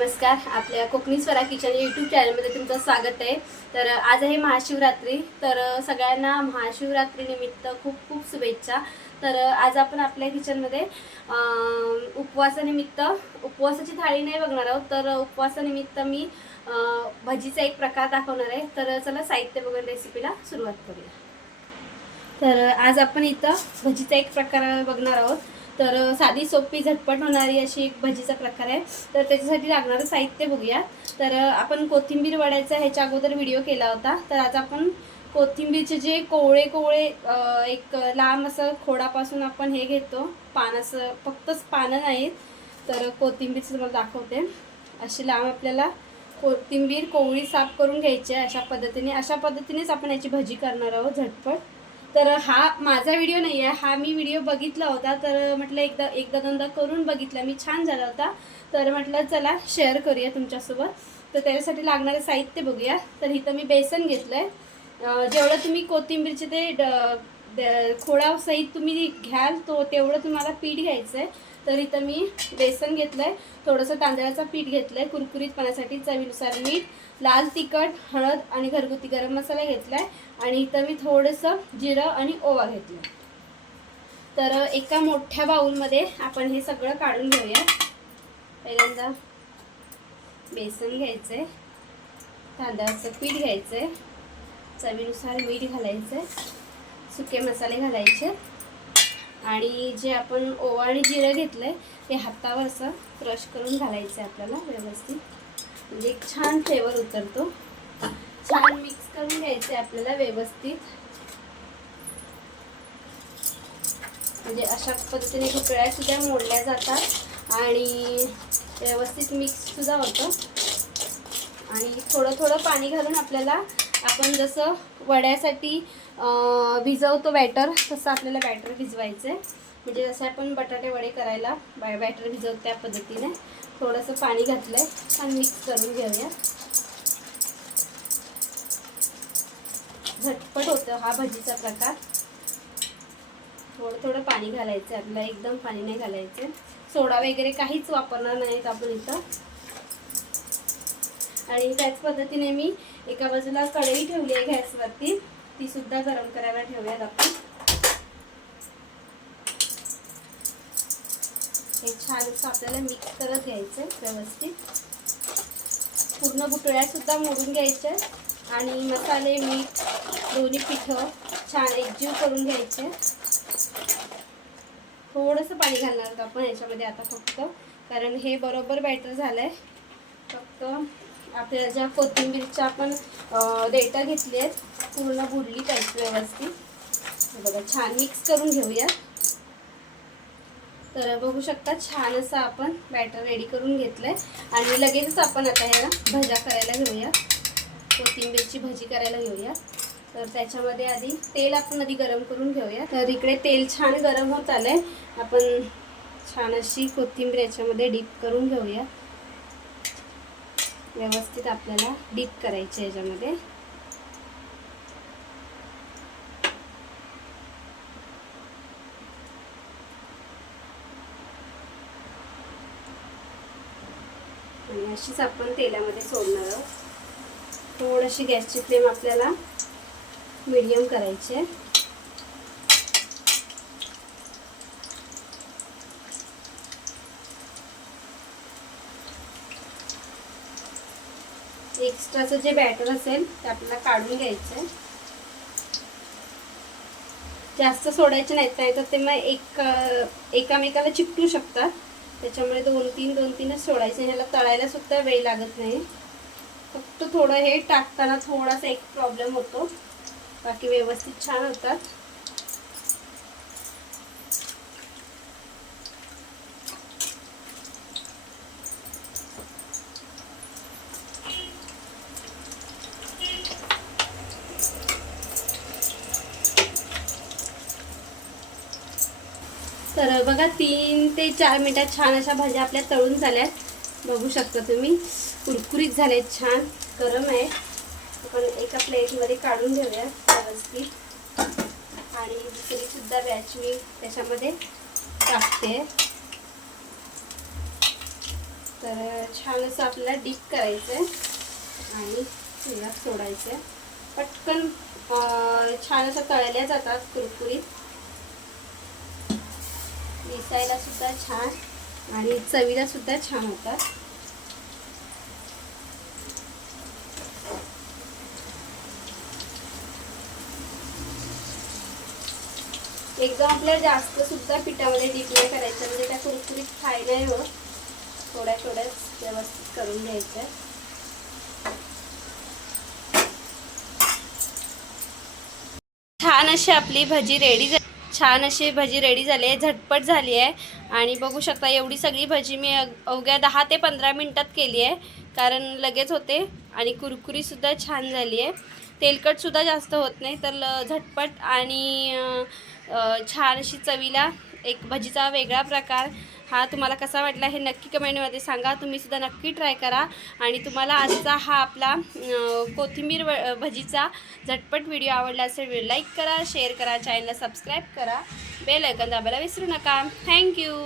नमस्कार. आपल्या Konkani Swara kitchen YouTube चॅनलमध्ये तुमचं स्वागत आहे. तर आज आहे महाशिवरात्री. तर सगळ्यांना महाशिवरात्रीनिमित्त खूप खूप शुभेच्छा. तर आज आपण आपल्या किचनमध्ये उपवासानिमित्त उपवासाची थाळी नाही बघणार आहोत. तर उपवासानिमित्त मी भजीचा एक प्रकार दाखवणार आहे. तर चला साहित्य बघून रेसिपीला सुरुवात करूया. तर आज आपण इथं भजीचा एक प्रकार बघणार आहोत. तर साधी सोपी झटपट होणारी अशी एक भजीचा प्रकार आहे. तर त्याच्यासाठी लागणारं साहित्य बघूया तर आपण कोथिंबीर वड्याचा ह्याच्या अगोदर व्हिडिओ केला होता. तर आज आपण कोथिंबीरचे जे कोवळे कोवळे एक लांब असं खोडापासून आपण हे घेतो. पानाचं फक्तच पानं नाहीत. तर कोथिंबीरचं तुम्हाला दाखवते. अशी लांब आपल्याला कोथिंबीर कोवळी साफ करून घ्यायची आहे अशा पद्धतीने. अशा पद्धतीनेच आपण याची भजी करणार आहोत झटपट. तर हा माझा व्हिडिओ नाही आहे हा मी व्हिडिओ बघितला होता. तर म्हटलं एकदा एकदा दोनदा करून बघितला. मी छान झाला होता. तर म्हटलं चला शेअर करूया तुमच्यासोबत. तर त्याच्यासाठी लागणारे साहित्य बघूया. तर इथं मी बेसन घेतलं आहे जेवढं तुम्ही कोथिंबीरचे ते ड- खोळा सहित तुम्ही घ्याल तो तेवढं तुम्हाला पीठ घ्यायचं आहे तर इथं मी बेसन घेतलं आहे थोडंसं तांदळाचं पीठ घेतलं आहे कुरकुरीतपणासाठी चवीनुसार मीठ लाल तिखट हळद आणि घरगुती गरम मसाला घेतला आहे आणि इथं मी थोडंसं जिरं आणि ओवा घेतलं तर एका मोठ्या बाऊलमध्ये आपण हे सगळं काढून घेऊया. पहिल्यांदा बेसन घ्यायचं आहे तांदळाचं पीठ घ्यायचं आहे चवीनुसार मीठ घालायचं आहे सुके मसाले घालायचे. आणि जे आपण ओवा आणि जिरं घेतलं आहे ते हातावर असं क्रश करून घालायचं आहे आपल्याला व्यवस्थित. म्हणजे एक छान फ्लेवर उतरतो. छान मिक्स करून घ्यायचे आपल्याला व्यवस्थित. म्हणजे अशा पद्धतीने घोटळ्या सुद्धा मोडल्या जातात. आणि व्यवस्थित मिक्स सुद्धा होतं. आणि थोडं थोडं पाणी घालून आपल्याला आपण जसं वड्यासाठी भिजवतो बॅटर तसं आपल्याला बॅटर भिजवायचं आहे म्हणजे जसं आपण बटाटे वडे करायला बॅ बॅटर भिजवतो त्या पद्धतीने. थोडंसं पाणी घातलं आहे छान मिक्स करून घेऊया. झटपट होतं हा भजीचा प्रकार. थोडं थोडं पाणी घालायचं. आहे आपल्याला एकदम पाणी नाही घालायचं. सोडा वगैरे काहीच वापरणार नाहीत आपण इथं. आणि त्याच पद्धतीने मी एका बाजूला कढई ठेवली आहे गॅसवरती. ती सुद्धा गरम करायला ठेवूयात आपण. हे छान असं आपल्याला मिक्स करत घ्यायचं व्यवस्थित. पूर्ण गुटळ्या सुद्धा मोडून घ्यायच्या आणि मसाले मीठ दोन्ही पिठं छान एकजीव करून घ्यायचे. थोडंसं पाणी घालणार आपण याच्यामध्ये आता फक्त? कारण हे बरोबर बॅटर झालं आहे फक्त आपल्याला ज्या कोथिंबीरच्या आपण देठं घेतली आहेत पूर्ण बुडली पाहिजे व्यवस्थित. बघा छान मिक्स करून घेऊया. तर बघू शकता छान असं आपण बॅटर रेडी करून घेतलंय. आणि लगेचच आपण आता ह्या भजा करायला घेऊया. कोथिंबीरची भजी करायला घेऊया. तर त्याच्यामध्ये आधी तेल आपण आधी गरम करून घेऊया. तर इकडे तेल छान गरम होत आलंय. आपण छान अशी कोथिंबीर याच्यामध्ये डीप करून घेऊया. व्यवस्थित आपल्याला डीप करायचे याच्यामध्ये. आणि अशीच आपण तेलामध्ये सोडणार आहोत. थोडीशी गॅसची फ्लेम आपल्याला मीडियम करायची आहे. एक्स्ट्राचं जे बॅटर असेल ते आपल्याला काढून घ्यायचं आहे. जास्त सोडायचे नाहीत नाही तर ते मग एक एकामेकाला चिपटू शकतात. त्याच्यामुळे दोन तीन दोन तीनच सोडायचे ह्याला तळायला सुद्धा वेळ लागत नाही. फक्त थोडं हे टाकताना थोडासा एक प्रॉब्लेम होतो. बाकी व्यवस्थित छान होतात. तर बघा तीन ते चार मिनिटात छान अशा भाज्या आपल्या तळून झाल्यात बघू शकता तुम्ही. कुरकुरीत झालेत छान. गरम आहे. आपण एका प्लेटमध्ये काढून घेऊया व्यवस्थित. आणि दुसरीसुद्धा बॅच मी त्याच्यामध्ये टाकते. तर छान असं आपल्याला डीप करायचं आहे आणि तेलात सोडायचं आहे पटकन छान असं तळल्या जातात कुरकुरीत. दिसायला सुद्धा छान आणि चवीला सुद्धा छान होतात. एकदम आपल्याला जास्त सुद्धा पिठामध्ये डीप नाही करायचं म्हणजे त्या कुरकुरीत खाय नाही होत. थोड्या थोड्याच व्यवस्थित करून घ्यायचं. छान अशी आपली भजी रेडी झाली. छान अशी भजी रेडी झाली आहे झटपट झाली आहे. आणि बघू शकता एवढी सगळी भजी मी अग- अवघ्या दहा ते पंधरा मिनटात केली आहे. कारण लगेच होते आणि कुरकुरीसुद्धा छान झाली आहे. तेलकटसुद्धा जास्त होत नाही तर ल- झटपट आणि छान अशी चवीला एक भजीचा वेगळा प्रकार. हा तुम्हाला कसा वाटला हे नक्की कमेंटमध्ये सांगा. तुम्ही सुद्धा नक्की ट्राय करा. आणि तुम्हाला आजचा हा आपला कोथिंबीर व- भजीचा झटपट व्हिडिओ आवडला असेल व्हिडिओ लाईक करा शेअर करा चॅनलला सबस्क्राईब करा. बेल ऐकन दाबायला विसरू नका. थँक्यू